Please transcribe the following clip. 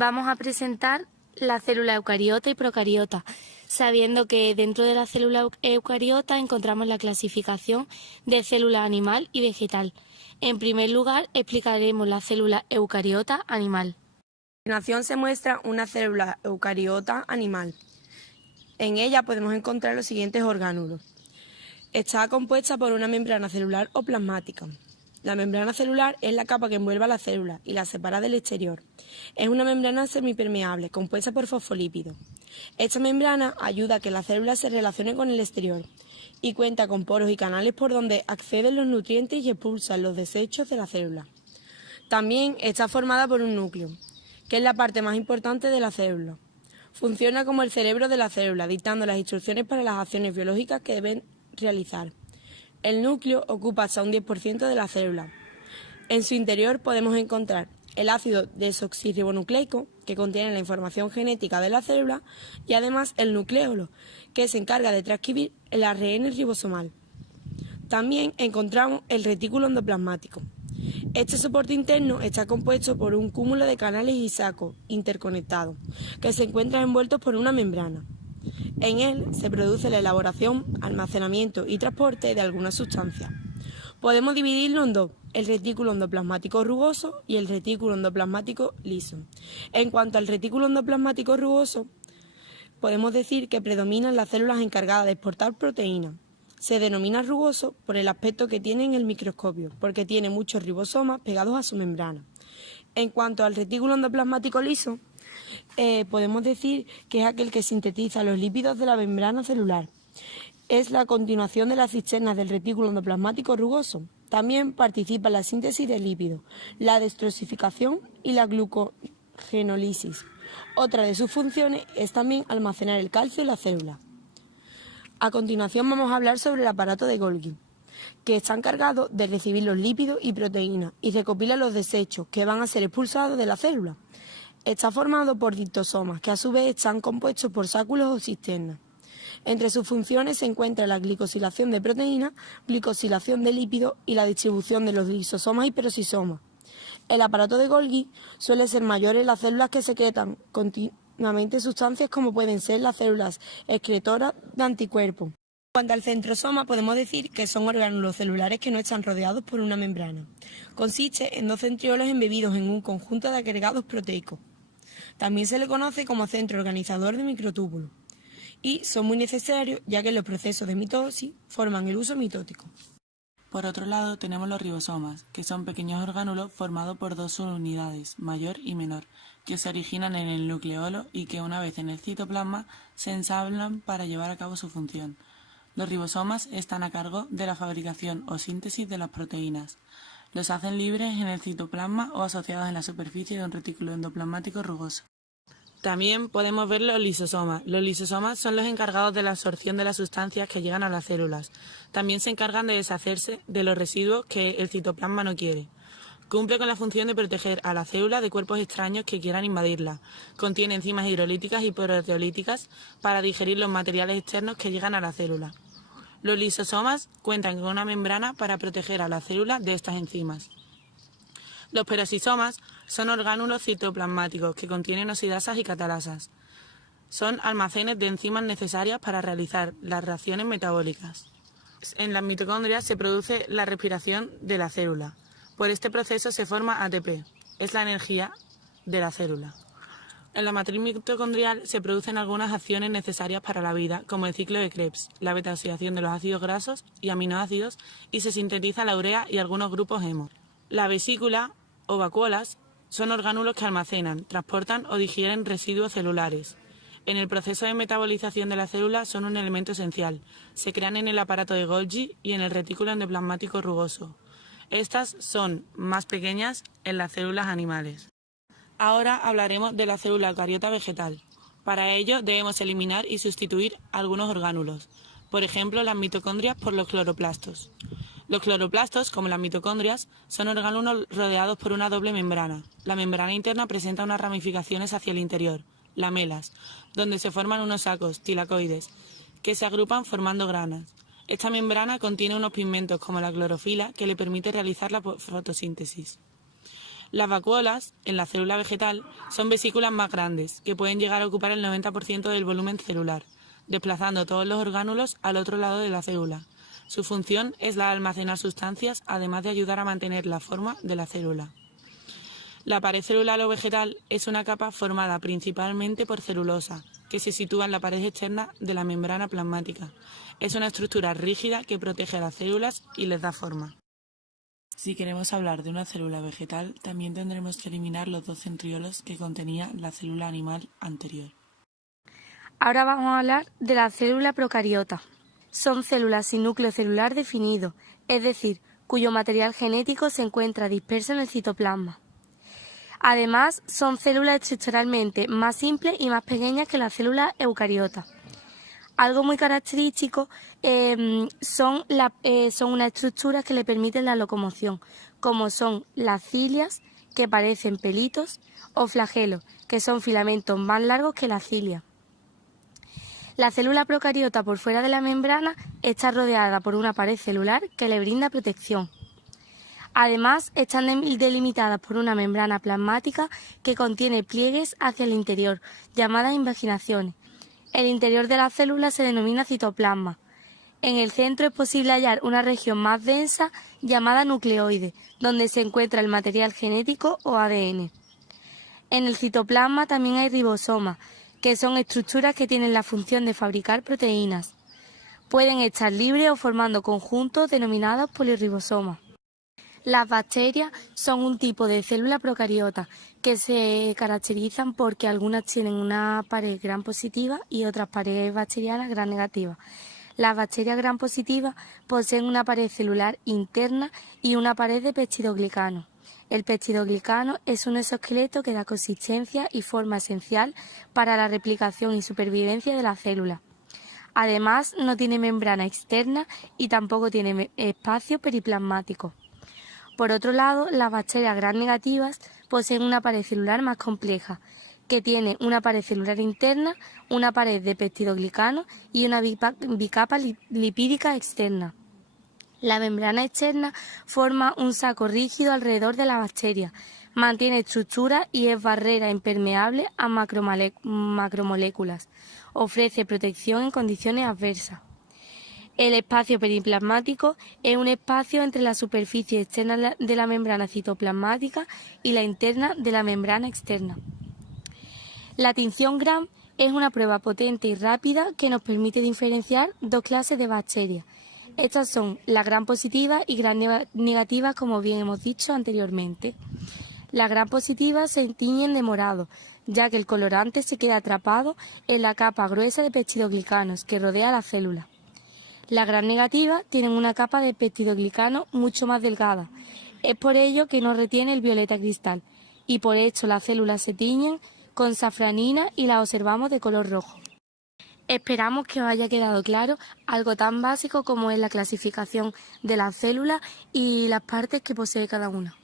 Vamos a presentar la célula eucariota y procariota, sabiendo que dentro de la célula eucariota encontramos la clasificación de célula animal y vegetal. En primer lugar, explicaremos la célula eucariota animal. A continuación se muestra una célula eucariota animal. En ella podemos encontrar los siguientes orgánulos. Está compuesta por una membrana celular o plasmática. La membrana celular es la capa que envuelve a la célula y la separa del exterior. Es una membrana semipermeable, compuesta por fosfolípidos. Esta membrana ayuda a que la célula se relacione con el exterior y cuenta con poros y canales por donde acceden los nutrientes y expulsan los desechos de la célula. También está formada por un núcleo, que es la parte más importante de la célula. Funciona como el cerebro de la célula, dictando las instrucciones para las acciones biológicas que deben realizar. El núcleo ocupa hasta un 10% de la célula. En su interior podemos encontrar el ácido desoxirribonucleico, que contiene la información genética de la célula, y además el nucleolo, que se encarga de transcribir el ARN ribosomal. También encontramos el retículo endoplasmático. Este soporte interno está compuesto por un cúmulo de canales y sacos interconectados, que se encuentran envueltos por una membrana. En él se produce la elaboración, almacenamiento y transporte de algunas sustancias. Podemos dividirlo en dos, el retículo endoplasmático rugoso y el retículo endoplasmático liso. En cuanto al retículo endoplasmático rugoso, podemos decir que predominan las células encargadas de exportar proteínas. Se denomina rugoso por el aspecto que tiene en el microscopio, porque tiene muchos ribosomas pegados a su membrana. En cuanto al retículo endoplasmático liso, podemos decir que es aquel que sintetiza los lípidos de la membrana celular. Es la continuación de las cisternas del retículo endoplasmático rugoso. También participa en la síntesis de lípidos, la destroxificación y la glucogenólisis. Otra de sus funciones es también almacenar el calcio en la célula. A continuación vamos a hablar sobre el aparato de Golgi, que está encargado de recibir los lípidos y proteínas y recopila los desechos que van a ser expulsados de la célula. Está formado por diptosomas, que a su vez están compuestos por sáculos o cisternas. Entre sus funciones se encuentra la glicosilación de proteínas, glicosilación de lípidos y la distribución de los lisosomas y peroxisomas. El aparato de Golgi suele ser mayor en las células que secretan continuamente sustancias como pueden ser las células excretoras de anticuerpos. En cuanto al centrosoma, podemos decir que son orgánulos celulares que no están rodeados por una membrana. Consiste en dos centriolos embebidos en un conjunto de agregados proteicos. También se le conoce como centro organizador de microtúbulos y son muy necesarios ya que en los procesos de mitosis forman el uso mitótico. Por otro lado tenemos los ribosomas, que son pequeños orgánulos formados por dos subunidades, mayor y menor, que se originan en el nucleolo y que una vez en el citoplasma se ensamblan para llevar a cabo su función. Los ribosomas están a cargo de la fabricación o síntesis de las proteínas. Los hacen libres en el citoplasma o asociados en la superficie de un retículo endoplasmático rugoso. También podemos ver los lisosomas. Los lisosomas son los encargados de la absorción de las sustancias que llegan a las células. También se encargan de deshacerse de los residuos que el citoplasma no quiere. Cumple con la función de proteger a la célula de cuerpos extraños que quieran invadirla. Contiene enzimas hidrolíticas y proteolíticas para digerir los materiales externos que llegan a la célula. Los lisosomas cuentan con una membrana para proteger a la célula de estas enzimas. Los peroxisomas son orgánulos citoplasmáticos que contienen oxidasas y catalasas. Son almacenes de enzimas necesarias para realizar las reacciones metabólicas. En las mitocondrias se produce la respiración de la célula. Por este proceso se forma ATP, es la energía de la célula. En la matriz mitocondrial se producen algunas acciones necesarias para la vida, como el ciclo de Krebs, la beta-oxidación de los ácidos grasos y aminoácidos, y se sintetiza la urea y algunos grupos hemo. La vesícula o vacuolas son orgánulos que almacenan, transportan o digieren residuos celulares. En el proceso de metabolización de la célula son un elemento esencial. Se crean en el aparato de Golgi y en el retículo endoplasmático rugoso. Estas son más pequeñas en las células animales. Ahora hablaremos de la célula eucariota vegetal. Para ello debemos eliminar y sustituir algunos orgánulos, por ejemplo las mitocondrias por los cloroplastos. Los cloroplastos, como las mitocondrias, son orgánulos rodeados por una doble membrana. La membrana interna presenta unas ramificaciones hacia el interior, lamelas, donde se forman unos sacos, tilacoides, que se agrupan formando granas. Esta membrana contiene unos pigmentos como la clorofila que le permite realizar la fotosíntesis. Las vacuolas, en la célula vegetal, son vesículas más grandes, que pueden llegar a ocupar el 90% del volumen celular, desplazando todos los orgánulos al otro lado de la célula. Su función es la de almacenar sustancias, además de ayudar a mantener la forma de la célula. La pared celular o vegetal es una capa formada principalmente por celulosa, que se sitúa en la pared externa de la membrana plasmática. Es una estructura rígida que protege a las células y les da forma. Si queremos hablar de una célula vegetal, también tendremos que eliminar los dos centriolos que contenía la célula animal anterior. Ahora vamos a hablar de la célula procariota. Son células sin núcleo celular definido, es decir, cuyo material genético se encuentra disperso en el citoplasma. Además, son células estructuralmente más simples y más pequeñas que las células eucariotas. Algo muy característico son unas estructuras que le permiten la locomoción, como son las cilias, que parecen pelitos, o flagelos, que son filamentos más largos que las cilias. La célula procariota por fuera de la membrana está rodeada por una pared celular que le brinda protección. Además, están delimitadas por una membrana plasmática que contiene pliegues hacia el interior, llamadas invaginaciones. El interior de la célula se denomina citoplasma. En el centro es posible hallar una región más densa llamada nucleoide, donde se encuentra el material genético o ADN. En el citoplasma también hay ribosomas, que son estructuras que tienen la función de fabricar proteínas. Pueden estar libres o formando conjuntos denominados polirribosomas. Las bacterias son un tipo de célula procariota que se caracterizan porque algunas tienen una pared gram positiva y otras paredes bacterianas gram negativas. Las bacterias gram positivas poseen una pared celular interna y una pared de peptidoglicano. El peptidoglicano es un exoesqueleto que da consistencia y forma esencial para la replicación y supervivencia de la célula. Además, no tiene membrana externa y tampoco tiene espacio periplasmático. Por otro lado, las bacterias gram negativas poseen una pared celular más compleja, que tiene una pared celular interna, una pared de peptidoglicano y una bicapa lipídica externa. La membrana externa forma un saco rígido alrededor de la bacteria, mantiene estructura y es barrera impermeable a macromoléculas. Ofrece protección en condiciones adversas. El espacio periplasmático es un espacio entre la superficie externa de la membrana citoplasmática y la interna de la membrana externa. La tinción Gram es una prueba potente y rápida que nos permite diferenciar dos clases de bacterias. Estas son las Gram positivas y Gram negativas, como bien hemos dicho anteriormente. Las Gram positivas se tiñen de morado, ya que el colorante se queda atrapado en la capa gruesa de peptidoglicanos que rodea la célula. Las Gram negativas tienen una capa de peptidoglicano mucho más delgada. Es por ello que no retiene el violeta cristal y por esto las células se tiñen con safranina y las observamos de color rojo. Esperamos que os haya quedado claro algo tan básico como es la clasificación de las células y las partes que posee cada una.